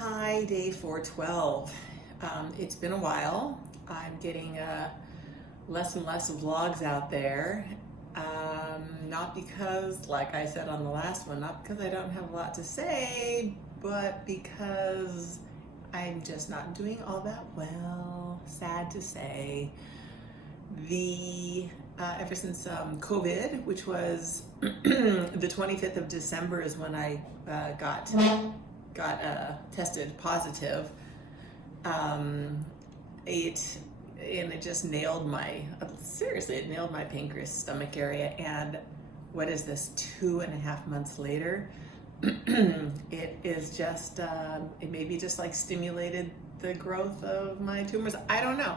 Hi, day 412. It's been a while. I'm getting less and less vlogs out there. Not because, like I said on the last one, not because I don't have a lot to say, but because I'm just not doing all that well. Sad to say. Ever since COVID, which was the 25th of December, is when I got tested positive. It just nailed my pancreas, stomach area. And what is this, 2.5 months later? It is just, it maybe just like stimulated the growth of my tumors. I don't know.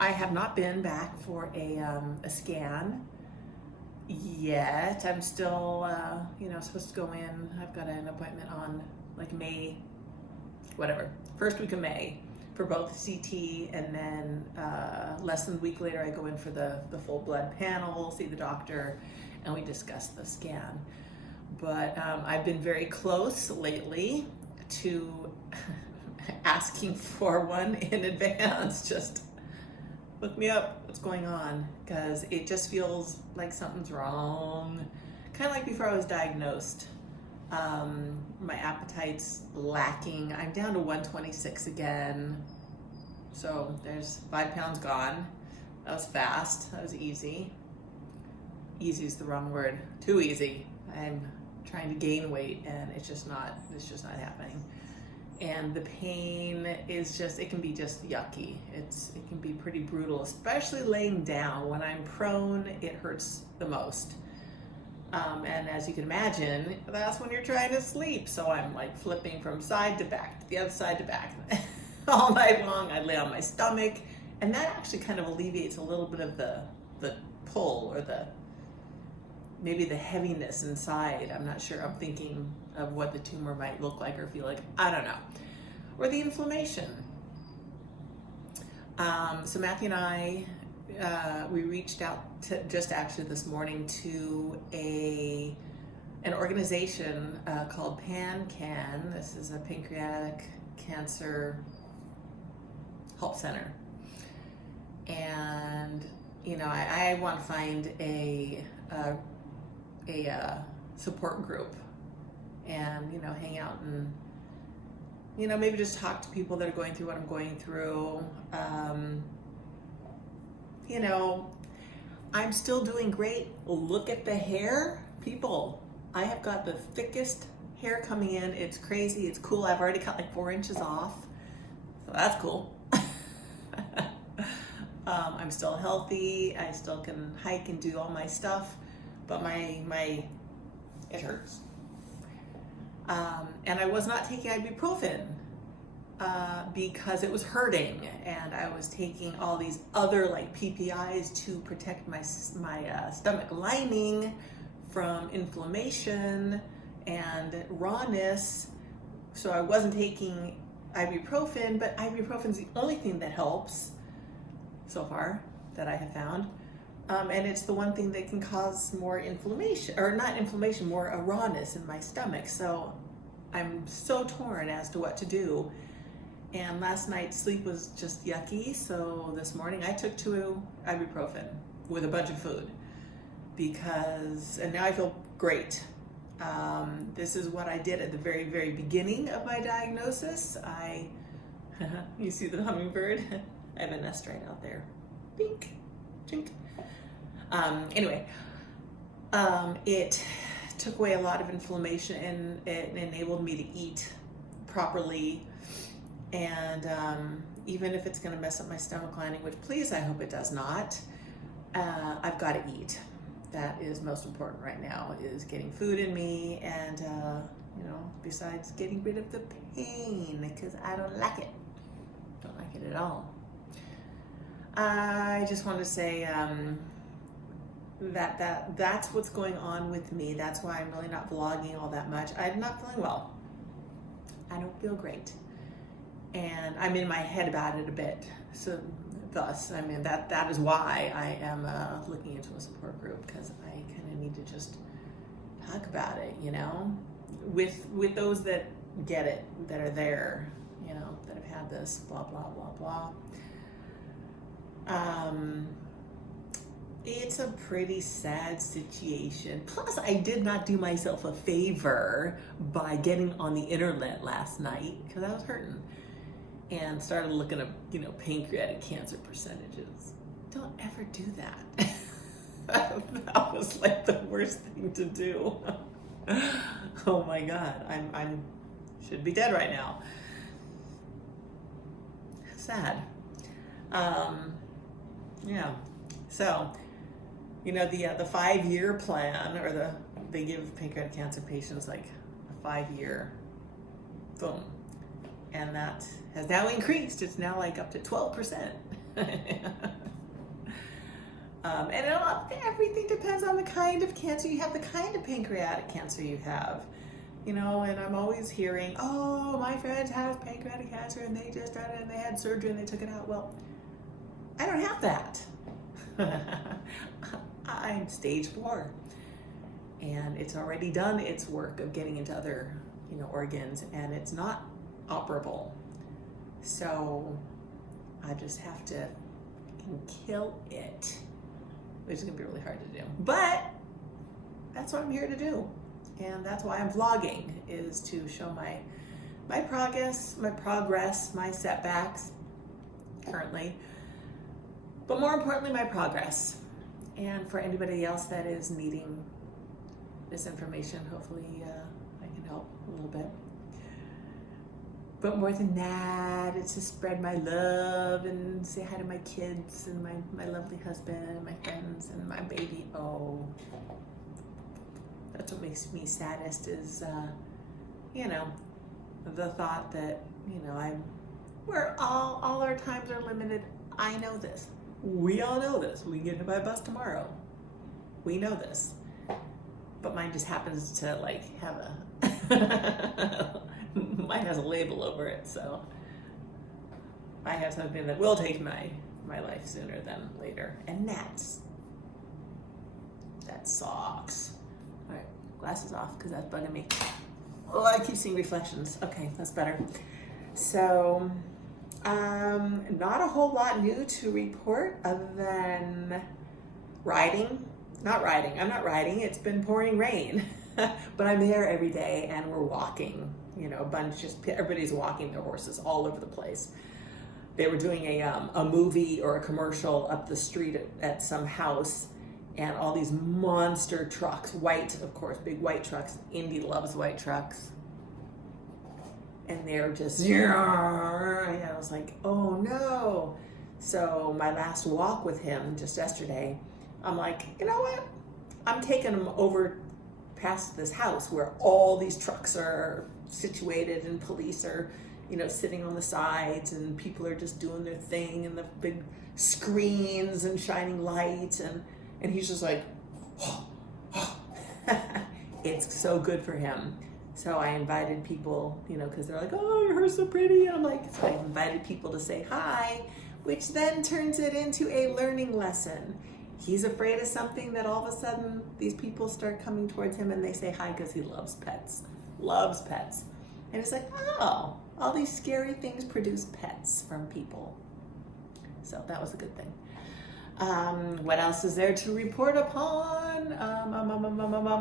I have not been back for a scan yet. I'm still, supposed to go in. I've got an appointment on like May, first week of May for both CT, and then less than a week later I go in for the full blood panel, see the doctor, and we discuss the scan. But I've been very close lately to asking for one in advance. Just look me up, what's going on, because it just feels like something's wrong. Kind of like before I was diagnosed. My appetite's lacking. I'm down to 126 again. So there's 5 pounds gone. That was fast, that was easy. Easy is the wrong word, too easy. I'm trying to gain weight and it's just not happening. And the pain is just, it can be just yucky. It can be pretty brutal, especially laying down. When I'm prone, it hurts the most. And as you can imagine, that's when you're trying to sleep. So I'm like flipping from side to back, to the other side to back. All night long, I lay on my stomach. And that actually kind of alleviates a little bit of the pull, or maybe the heaviness inside. I'm not sure. I'm thinking of what the tumor might look like or feel like. I don't know. Or the inflammation. So Matthew and I, we reached out to, just actually this morning, to an organization called PanCan. This is a pancreatic cancer help center. And, I want to find a support group and, hang out and, maybe just talk to people that are going through what I'm going through. I'm still doing great. Look at the hair, people. I have got the thickest hair coming in. It's crazy. It's cool. I've already cut like 4 inches off. So that's cool. I'm still healthy. I still can hike and do all my stuff, but it hurts. And I was not taking ibuprofen because it was hurting, and I was taking all these other like PPIs to protect my stomach lining from inflammation and rawness. So I wasn't taking ibuprofen, but ibuprofen's the only thing that helps so far that I have found. And it's the one thing that can cause more inflammation, or not inflammation, more a rawness in my stomach. So I'm so torn as to what to do. And last night's sleep was just yucky. So this morning I took 2 ibuprofen with a bunch of food and now I feel great. This is what I did at the very, very beginning of my diagnosis. You see the hummingbird? I have a nest right out there. Pink, chink. It took away a lot of inflammation, and it enabled me to eat properly. And even if it's going to mess up my stomach lining, which please, I hope it does not, I've got to eat. That is most important right now, is getting food in me, and besides getting rid of the pain, because I don't like it. Don't like it at all. I just want to say that's what's going on with me. That's why I'm really not vlogging all that much. I'm not feeling well. I don't feel great. And I'm in my head about it a bit. So thus, that is why I am looking into a support group, because I kind of need to just talk about it, with those that get it, that are there, you know, that have had this, blah, blah, blah, blah. It's a pretty sad situation. Plus, I did not do myself a favor by getting on the internet last night because I was hurting and started looking at, you know, pancreatic cancer percentages. Don't ever do that. That was like the worst thing to do. Oh my God, I'm should be dead right now. Sad. Yeah. So, you know, the 5-year plan, or they give pancreatic cancer patients like a 5-year boom, and that has now increased. It's now like up to 12%. And everything depends on the kind of cancer you have, the kind of pancreatic cancer you have. You know, and I'm always hearing, oh, my friends have pancreatic cancer and they just done it and they had surgery and they took it out. Well, I don't have that. I'm stage 4, and it's already done its work of getting into other, you know, organs, and it's not operable. So I just have to kill it, which is gonna be really hard to do. But that's what I'm here to do, and that's why I'm vlogging, is to show my progress, my setbacks currently. But more importantly, my progress. And for anybody else that is needing this information, hopefully I can help a little bit. But more than that, it's to spread my love and say hi to my kids and my lovely husband and my friends and my baby. Oh, that's what makes me saddest is, you know, the thought that, you know, we're all our times are limited. I know this. We all know this. We can get hit by a bus tomorrow. We know this. But mine just happens to like have mine has a label over it, so I have something that will take my life sooner than later. And that sucks. All right, glasses off because that's bugging me. Oh, I keep seeing reflections. Okay, that's better. So, not a whole lot new to report other than riding. I'm not riding. It's been pouring rain, but I'm there every day and we're walking, you know, everybody's walking their horses all over the place. They were doing a movie or a commercial up the street at some house, and all these monster trucks, white, of course, big white trucks. Indy loves white trucks. And they're just, and I was like, oh no. So my last walk with him just yesterday, I'm like, you know what? I'm taking him over past this house where all these trucks are situated and police are, you know, sitting on the sides and people are just doing their thing and the big screens and shining lights. And he's just like, it's so good for him. So I invited people, you know, because they're like, oh, your hair's so pretty. And I'm like, so I invited people to say hi, which then turns it into a learning lesson. He's afraid of something that all of a sudden these people start coming towards him and they say hi because he loves pets. And it's like, oh, all these scary things produce pets from people. So that was a good thing. What else is there to report upon?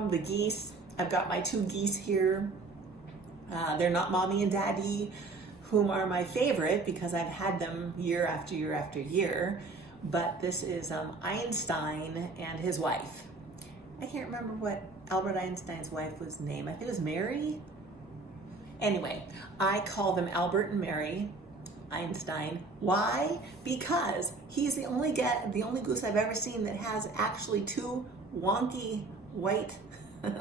The geese. I've got my 2 geese here. They're not mommy and daddy, whom are my favorite because I've had them year after year after year. But this is Einstein and his wife. I can't remember what Albert Einstein's wife was named. I think it was Mary. Anyway, I call them Albert and Mary Einstein. Why? Because he's the only goose I've ever seen that has actually 2 wonky white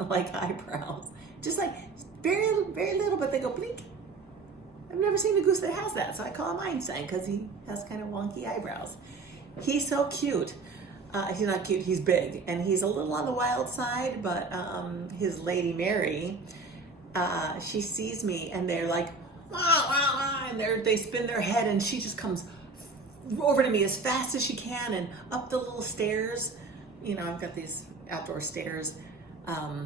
like eyebrows, just like very, very little, but they go blink. I've never seen a goose that has that, so I call him Einstein because he has kind of wonky eyebrows. He's so cute. He's not cute, he's big, and he's a little on the wild side, but his lady Mary, she sees me and they're like, and they spin their head, and she just comes over to me as fast as she can and up the little stairs. You know, I've got these outdoor stairs.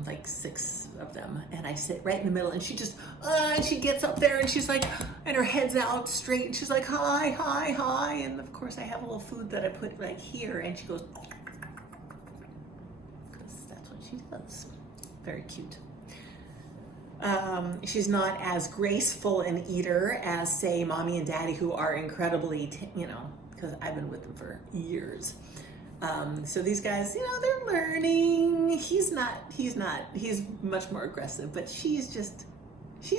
like 6 of them, and I sit right in the middle, and she just, and she gets up there, and she's like, and her head's out straight, and she's like, hi, hi, hi, and of course I have a little food that I put right here, and she goes, because that's what she does. Very cute. She's not as graceful an eater as, say, mommy and daddy, who are incredibly, because I've been with them for years. So these guys, they're learning. He's much more aggressive, but she's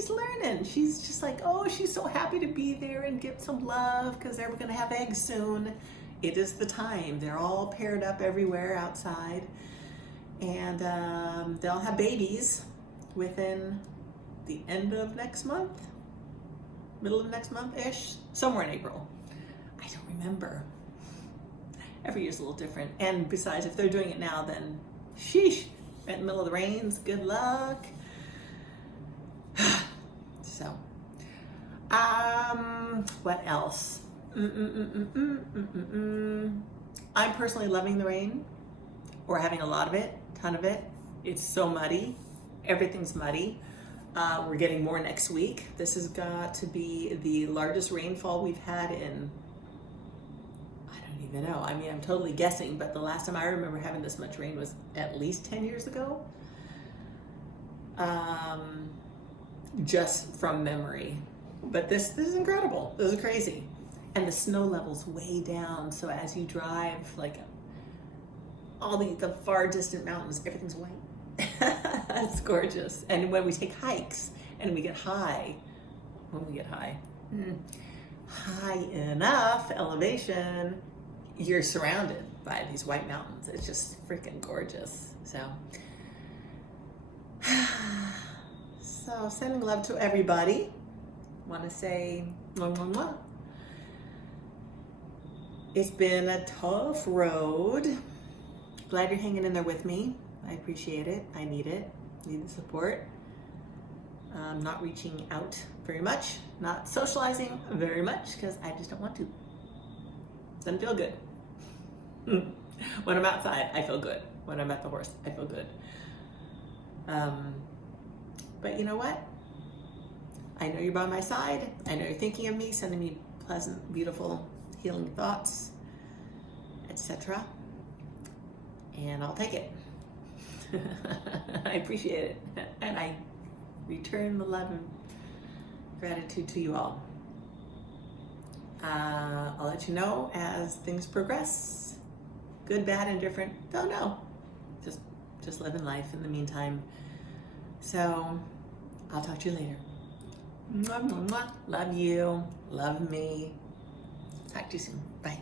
learning. She's just like, oh, she's so happy to be there and get some love because they're going to have eggs soon. It is the time. They're all paired up everywhere outside, and they'll have babies within the end of next month, middle of next month-ish, somewhere in April. I don't remember. Every year's a little different. And besides, if they're doing it now, then sheesh, right in the middle of the rains, good luck. So, what else? I'm personally loving the rain. We're having a lot of it, ton of it. It's so muddy. Everything's muddy. We're getting more next week. This has got to be the largest rainfall we've had in, I don't even know. I mean, I'm totally guessing, but the last time I remember having this much rain was at least 10 years ago. Just from memory. But this is incredible. This is crazy. And the snow level's way down. So as you drive, like all the far distant mountains, everything's white. It's gorgeous. And when we take hikes and we get high, high enough elevation, you're surrounded by these white mountains. It's just freaking gorgeous. So sending love to everybody. Want to say mwah, mwah, mwah. It's been a tough road. Glad you're hanging in there with me. I appreciate it. I need it. Need the support. Not reaching out very much. Not socializing very much because I just don't want to. Doesn't feel good. When I'm outside, I feel good. When I'm at the horse, I feel good. But you know what? I know you're by my side. I know you're thinking of me, sending me pleasant, beautiful, healing thoughts, etc. And I'll take it. I appreciate it. And I return the love and gratitude to you all. I'll let you know as things progress. Good, bad, and different. Don't know. Just living life in the meantime. So I'll talk to you later. Mwah, mwah, mwah. Love you. Love me. Talk to you soon. Bye.